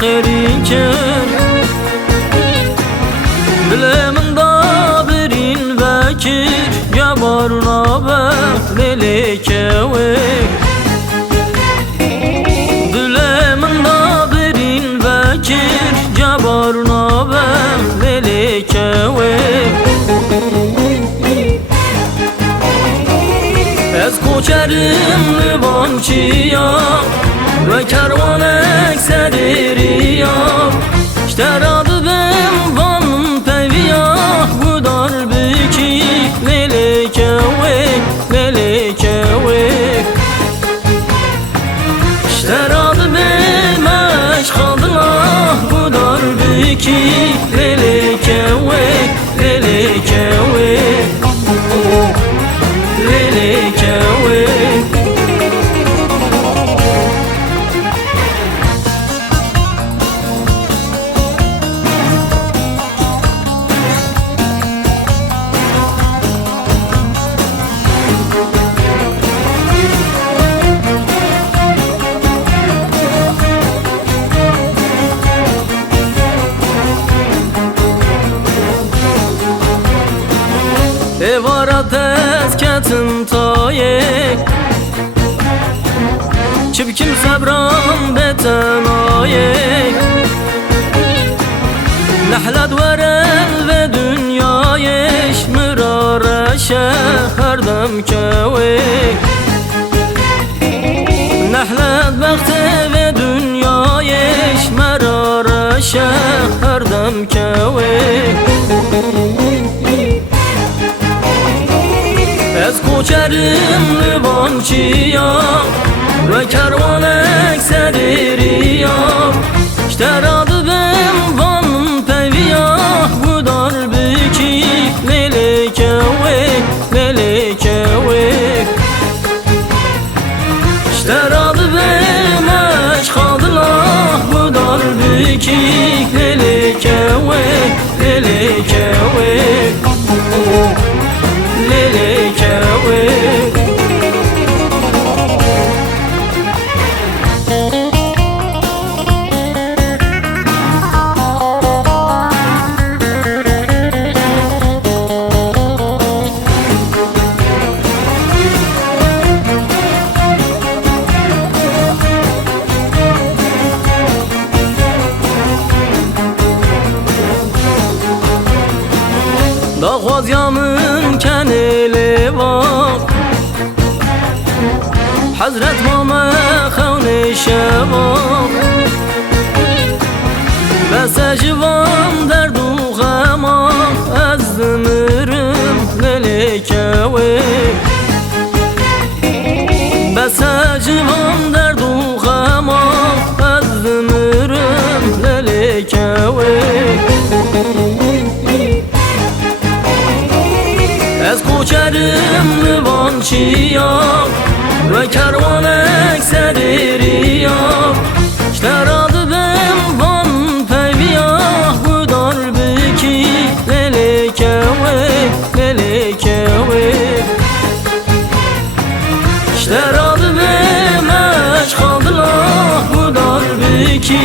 خیری کرد دلم دا برین وکر جبارنا به لیکوی دلم دا برین وکر جبارنا به لیکوی از کوچرم لبانچیام و کروانک سدیریام اشتراdı ben vanım peviya bu dar biki melekevek melekevek اشتراdı ben meşkaldılar bu dar biki melekevek melekevek melekevek Evarat ezketim tayek Çibkim sabram betenayek Nehlet verel ve dünyayeş Mirareşe her dem kevek Nehlet bekte ve dünyayeş Mirareşe her dem kevek از کوچرم لبانچیام و کروانک سدیریام اشتراdı ben vanım peviya bu dar biki melekevek melekevek اشتراdı ben meşkaldılar bu dar biki melekevek melekevek melekevek Dağvazyanın keneli var Hazret mame xevni şevak Bese civan derdu xemak Ez dimirim lelekevek Bese civan derdu xemak Ez dimirim lelekevek از کوچرم لبانچیام و کروانک سدیریام اشتراdı ben van peviya bu dar biki melekevek melekevek اشتراdı ben meşkaldılar bu dar biki